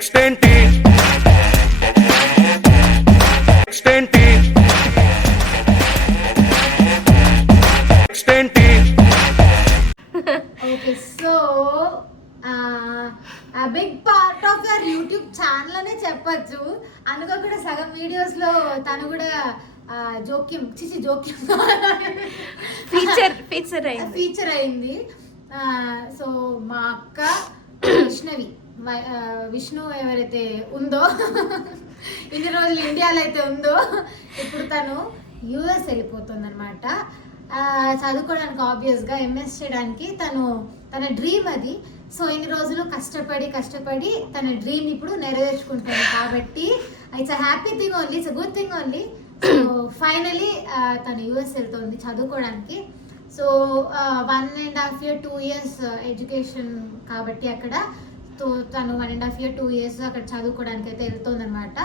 Extenti. Extenti. Extenti. Okay, so a big part of your YouTube channel అనే చెప్పొచ్చు. అనుకోకుండా సగం వీడియోస్ లో తను కూడా జోక్యం ఫీచర్ అయింది. సో మా అక్క విష్ణు ఎవరైతే ఉందో ఇన్ని రోజులు ఇండియాలో అయితే ఉందో ఇప్పుడు తను యుఎస్ వెళ్ళిపోతుంది అనమాట చదువుకోవడానికి. ఆబ్వియస్గా ఎంఎస్ చేయడానికి తన డ్రీమ్ అది. సో ఇన్ని రోజులు కష్టపడి తన డ్రీమ్ ఇప్పుడు నెరవేర్చుకుంటుంది కాబట్టి it's a happy thing only, it's a good thing only. So finally తను యుఎస్ వెళ్తుంది చదువుకోవడానికి. సో 1.5 year 2 years ఎడ్యుకేషన్ కాబట్టి అక్కడ తను 1.5 year 2 years అక్కడ చదువుకోవడానికి అయితే వెళ్తుంది అనమాట.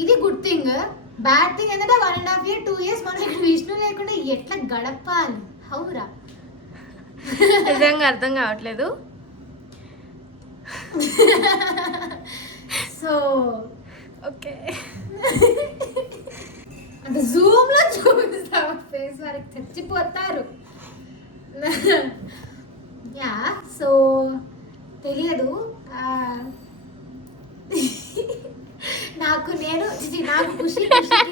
ఇది గుడ్ థింగ్. బ్యాడ్ థింగ్ ఏంటంటే 1.5 year 2 years మనం ఇక్కడ విష్ణు లేకుండా ఎట్లా గడపాలి? హౌరా నిజంగా అర్థం కావట్లేదు. సో ఓకే అంటే జూమ్ లో చూపిస్తాం ఫేస్ వారికి చచ్చిపోతారు. యా సో తెలియదు నాకు ఖుషి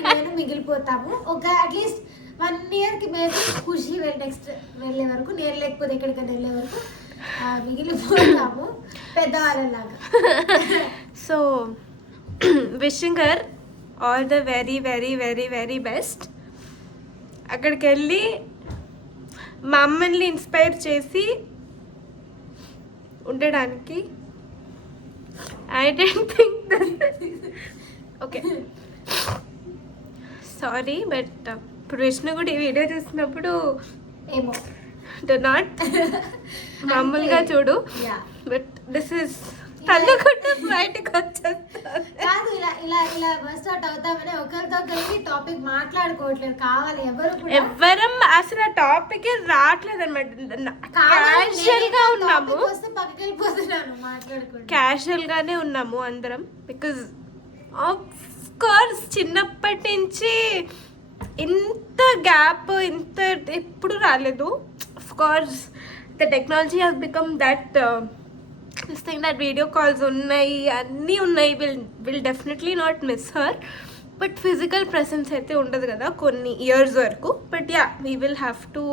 నేను మిగిలిపోతాము. ఒక అట్లీస్ట్ 1 year కి మేబీ ఖుషి నెక్స్ట్ వెళ్ళే వరకు, నేను లేకపోతే ఎక్కడికైనా వెళ్ళే వరకు మిగిలిపోతాము పెద్దవాళ్ళలాగా. So wishing her all the very very very very best. అక్కడికి వెళ్ళి మమ్మల్ని ఇన్స్పైర్ చేసి ఉండడానికి. I don't think okay sorry but ఇప్పుడు విష్ణు కూడా ఈ వీడియో చూసినప్పుడు ఏమో డు నాట్ మామూలుగా చూడు. బట్ దిస్ ఇస్ తల్లకుండా బయటకు వచ్చేస్తారు. కాదు ఇలా బస్ట్ అవుట్ అవుతామని ఒకరితో కలిసి టాపిక్ మాట్లాడుకోవట్లేదు. కావాలి ఎవరం అసలు ఆ టాపిక్ రావట్లేదు అనమాట. క్యాజువల్ గా ఉన్నాము, క్యాజువల్ గానే ఉన్నాము అందరం. బికాజ్ ఆఫ్ కోర్స్ చిన్నప్పటి నుంచి ఇంత గ్యాప్ ఇంత ఎప్పుడు రాలేదు. Of course the technology has become that this thing that video calls ఉన్నాయి, అన్నీ ఉన్నాయి. Will definitely not miss her. But physical presence అయితే ఉండదు కదా కొన్ని ఇయర్స్ వరకు. But yeah we will have to.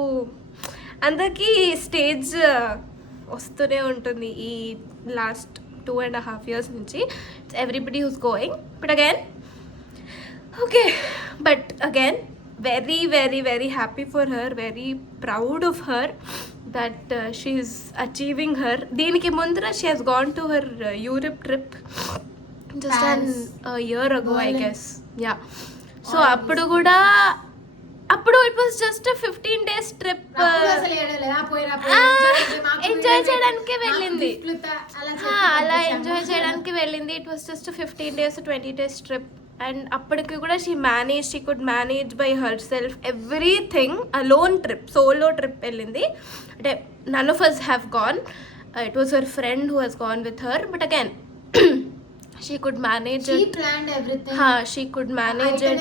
అందరికీ స్టేజ్ వస్తూనే ఉంటుంది ఈ లాస్ట్ 2.5 years నుంచి. It's everybody who's going. But again okay but again very very very happy for her, very proud of her that she is achieving her. దీనికి ముందర she has gone to her Europe trip just a year ago I guess. Yeah, so అప్పుడు కూడా it was just a 15 days trip. Enjoy చేయడానికి వెళ్ళింది, అలా enjoy చేయడానికి వెళ్ళింది. It was just a 15 days 20 days trip. And అప్పటికి కూడా she could manage by herself everything. Alone trip, solo trip వెళ్ళింది. అంటే none of us have gone. It was her friend who has gone with her. But again she could manage it. She planned everything. She could manage it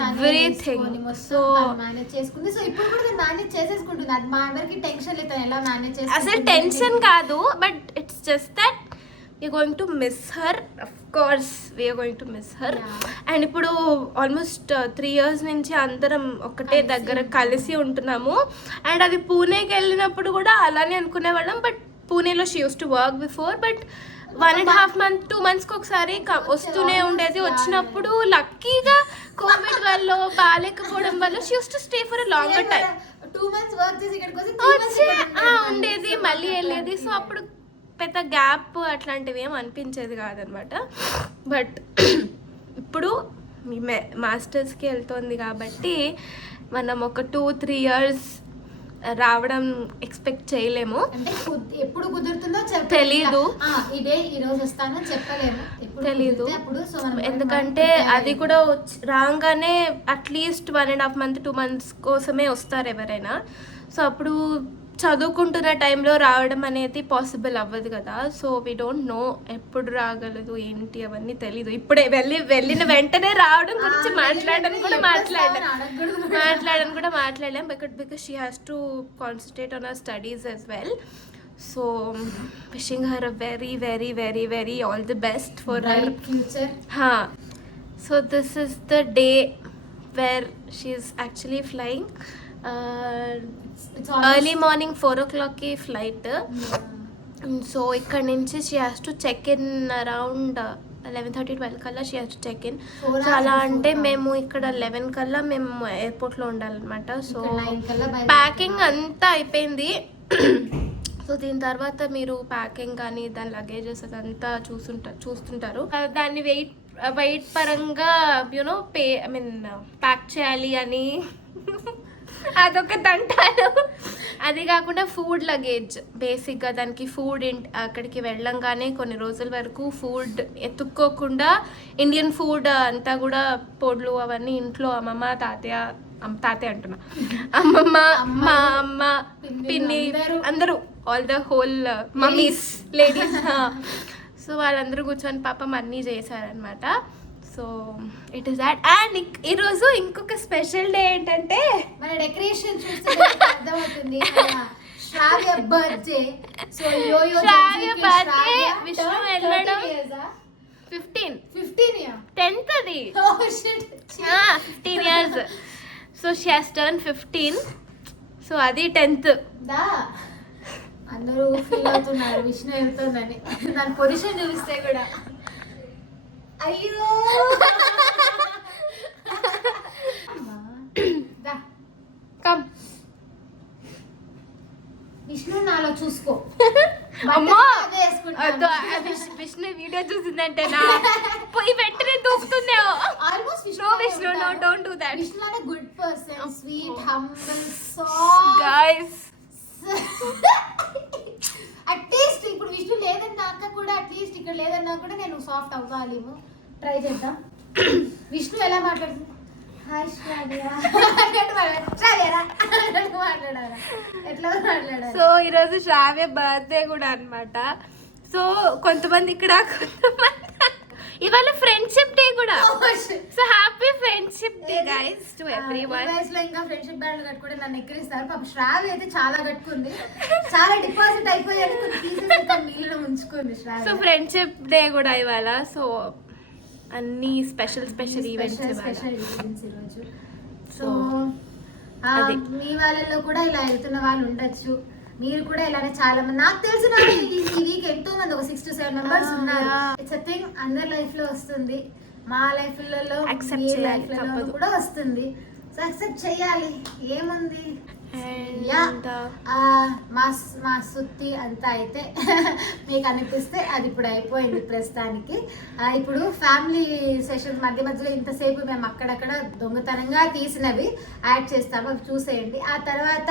everything. So manage చేసుకుంది. So ఇప్పుడు కూడా manage చేసేసుకుంటుంది. అది మా ఎవరికి tension లేదు ఎలా manage చేస్తుంది. అసలు టెన్షన్ కాదు, but it's just that we're going to miss her. Of course we are going to miss her. And ఇప్పుడు ఆల్మోస్ట్ 3 years నుంచి అందరం ఒకటే దగ్గర కలిసి ఉంటున్నాము. అండ్ అది పూణేకి వెళ్ళినప్పుడు కూడా అలానే అనుకునేవాళ్ళం. బట్ పూణేలో she use to work before. But 1.5 month 2 monthsకి ఒకసారి వస్తూనే ఉండేది. వచ్చినప్పుడు లక్కీగా కోవిడ్ వల్ల బాగాలేకపోవడం వల్ల she use to stay for a longer time. 2 months work చేసి ఇక్కడికి వచ్చి ఉండేది, మళ్ళీ వెళ్ళేది. సో అప్పుడు పెద్ద గ్యాప్ అట్లాంటివి ఏం అనిపించేది కాదనమాట. బట్ ఇప్పుడు మాస్టర్స్కి వెళ్తుంది కాబట్టి మనం ఒక 2-3 years రావడం ఎక్స్పెక్ట్ చేయలేము. అంటే ఎప్పుడు కుదురుతుందో తెలీదు, ఈ రోజు వస్తానో చెప్పలేము, తెలీదు. ఎందుకంటే అది కూడా రాగానే అట్లీస్ట్ 1.5 month 2 months కోసమే వస్తారు ఎవరైనా. సో అప్పుడు చదువుకుంటున్న టైంలో రావడం అనేది పాసిబుల్ అవ్వదు కదా. సో వీ డోంట్ నో ఎప్పుడు రాగలదు ఏంటి అవన్నీ తెలీదు. ఇప్పుడే వెళ్ళిన వెంటనే రావడం గురించి మాట్లాడడం కూడా మాట్లాడలేం because she has to concentrate on our studies as well. So wishing her a very very very very all the best for her future. So this is the day where she is actually flying. It's early morning 4 o'clockకి flight. So ఇక్కడ నుంచి she has to check in around 11:30-12 కల్లా she has to check in. So అలా అంటే మేము ఇక్కడ 11 కల్లా మేము ఎయిర్పోర్ట్లో ఉండాలన్నమాట. సో ప్యాకింగ్ అంతా అయిపోయింది. సో దీని తర్వాత మీరు ప్యాకింగ్ కానీ దాని లగేజెస్ అదంతా చూస్తుంటారు. దాన్ని వెయిట్ పరంగా యూనో ప్యాక్ చేయాలి అని అదొక తంటాను. అది కాకుండా ఫుడ్ లగేజ్ బేసిక్గా దానికి ఫుడ్ అక్కడికి వెళ్ళంగానే కొన్ని రోజుల వరకు ఫుడ్ ఎత్తుక్కోకుండా ఇండియన్ ఫుడ్ అంతా కూడా పొడులు అవన్నీ ఇంట్లో అమ్మమ్మ తాతయ్య అంటున్నా అమ్మమ్మ మా అమ్మ పిన్ని అందరూ all the whole mummies ladies so వాళ్ళందరూ కూర్చొని పాపం అన్నీ చేశారనమాట. So it is that. And ఈరోజు ఇంకొక స్పెషల్ డే ఏంటంటే మన డెకరేషన్ చూస్తే అర్థమవుతుంది శ్రావ్య బర్త్డే. సో శ్రావ్య బర్త్డే విష్ణు వెళ్ళడం 15 10th అది 15 years. So she has turn 15. So అది 10th. అందరూ ఫీల్ అవుతున్నారు విష్ణు వెళ్తుందని. దాని పొజిషన్ చూపిస్తే కూడా అయ్యో కమ్ విష్ణు నాలో చూసుకో. అమ్మో విష్ణు వీడియో చూసిందంటే నా పోయి వెంటనే దూకుతున్నావు. Almost Vishnu no don't do that. Vishnu అనే good person, sweet, humble, soft guys. At least ఇప్పుడు విష్ణు లేదన్నాక కూడా అట్లీస్ట్ ఇక్కడ లేదన్నా కూడా నేను సాఫ్ట్ అవ్వాలేమో. ట్రై చేద్దాం. విష్ణు ఎలా మాట్లాడుతుంది? హాయ్ శ్రావ్య మాట్లాడారా? ఎట్లా మాట్లాడారు? సో ఈరోజు శ్రావ్య బర్త్డే కూడా అన్నమాట. సో కొంతమంది ఇక్కడ ఇవాళ ఫ్రెండ్షిప్ డే కూడా. So happy friendship day guys to everyone. ఇంకా ఫ్రెండ్షిప్ బ్యాండ్ కట్టుకుంటే నన్ను ఎక్కిరిస్తారు. పాప శ్రావ్య అయితే చాలా కట్టుకుంది, చాలా డిపాజిట్ అయిపోయాయి, తీసేసి నీళ్ళలో ఉంచుకుంది శ్రావ్య. సో ఫ్రెండ్షిప్ డే కూడా ఇవాళ. సో అన్ని స్పెషల్ ఈవెంట్స్ ఈరోజు. సో మీ వాళ్ళల్లో కూడా ఇలా వెళ్తున్న వాళ్ళు ఉండొచ్చు. మీరు కూడా ఇలానే చాలా మంది నాకు తెలిసిన ఈ వీక్ ఎంతో మంది ఒక 6 to 7 members ఉన్నారు. ఇట్స్ అ థింగ్ అందరి లైఫ్ లో వస్తుంది, మా లైఫ్ లలో కూడా వస్తుంది. సో యాక్సెప్ట్ చేయాలి, ఏముంది. మా సుత్తి అంతా అయితే మీకు అనిపిస్తే అది ఇప్పుడు అయిపోయింది ప్రస్తుతానికి. ఇప్పుడు ఫ్యామిలీ సెషన్ మధ్యలో ఇంతసేపు మేము అక్కడక్కడ దొంగతనంగా తీసినవి యాడ్ చేస్తాము, అవి చూసేయండి. ఆ తర్వాత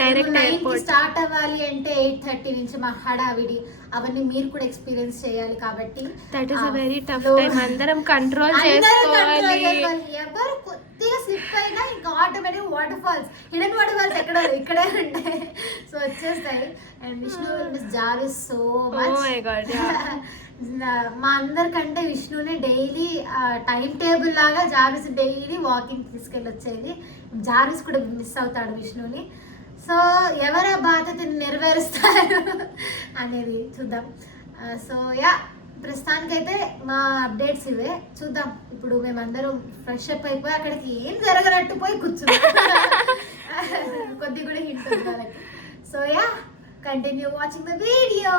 9కి స్టార్ట్ అవ్వాలి అంటే 8:30 నుంచి మా హడావిడి అవన్నీ మీరు కూడా ఎక్స్పీరియన్స్ చేయాలి. కాబట్టి that is a very tough time. అందరం కంట్రోల్ చేసుకోవాలి. ఎవరు కొద్దిగా స్లిప్ అయినా ఇంకా automatic waterfalls, hidden waterfalls ఎక్కడ ఇక్కడే ఉంటాయి. సో వచ్చేస్తాయి. అండ్ విష్ణు జారీ సో మచ్. మా అందరికంటే విష్ణుని డైలీ టైం టేబుల్ లాగా జారీస్ డైలీ వాకింగ్ తీసుకెళ్ళి వచ్చేది. జారీస్ కూడా మిస్ అవుతాడు విష్ణుని. సో ఎవరి బాధ్యతని నెరవేరుస్తారు అనేది చూద్దాం. సో ప్రస్తుతానికైతే మా అప్డేట్స్ ఇవే. చూద్దాం. ఇప్పుడు మేమందరం ఫ్రెష్ అప్ అయిపోయి అక్కడికి ఏం జరగనట్టు పోయి కూర్చున్నాం. కొద్ది కూడా హింట్ ఉంది వాళ్ళకి. So continue watching the video.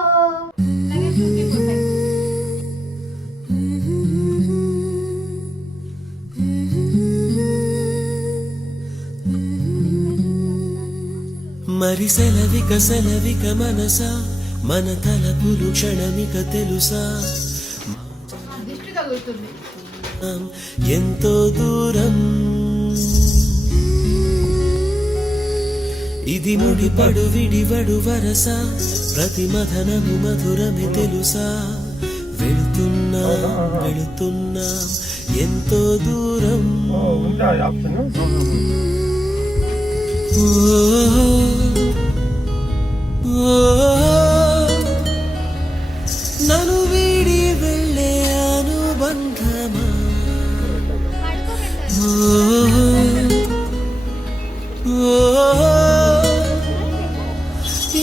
మరి సెలవిక మనసా మన తలపులు క్షణమిక తెలుసా ఎంతో దూరం ఇది ముడిపడు విడివడు వరస ప్రతి మధనము మధురమే తెలుసా వెళుతున్నా ఎంతో దూరం ఓ నన్ను వీడి వెళ్ళే అనుబంధమా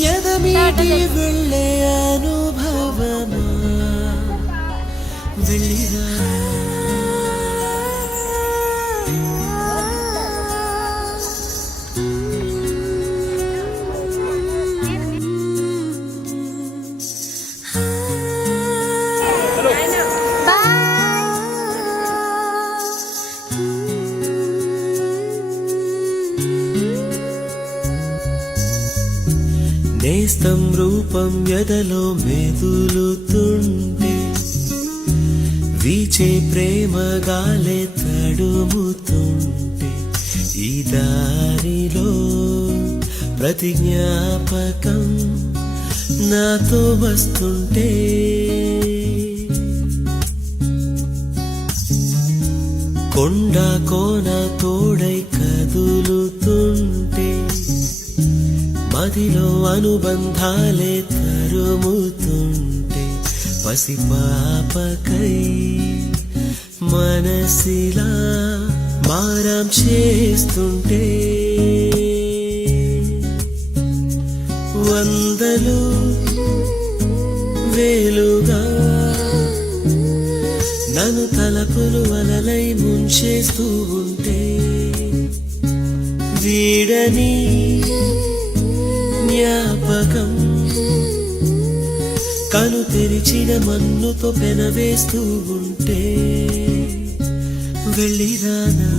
ఎదమీటి వెళ్ళే అనుభవమా వెళ్ళిరా నేస్తం రూపం ఎదలో మెదులుతుంటే వీచే ప్రేమ గాలే తడుముతుంటే ఈ దారిలో ప్రతి జ్ఞాపకం నాతో వస్తుంటే కొండ కోన తోడై కదులుతుంటే మదిలో అనుబంధాలే తరుముతుంటే పసిపాపకై మనసిలా మారం చేస్తుంటే వందలు వేలుగా నన్ను తలపులు అలలై ముంచేస్తూ ఉంటే వీడని జ్ఞాపకం కను తెరిచిన మన్నుతో పెనవేస్తూ ఉంటే వెళ్ళిరానా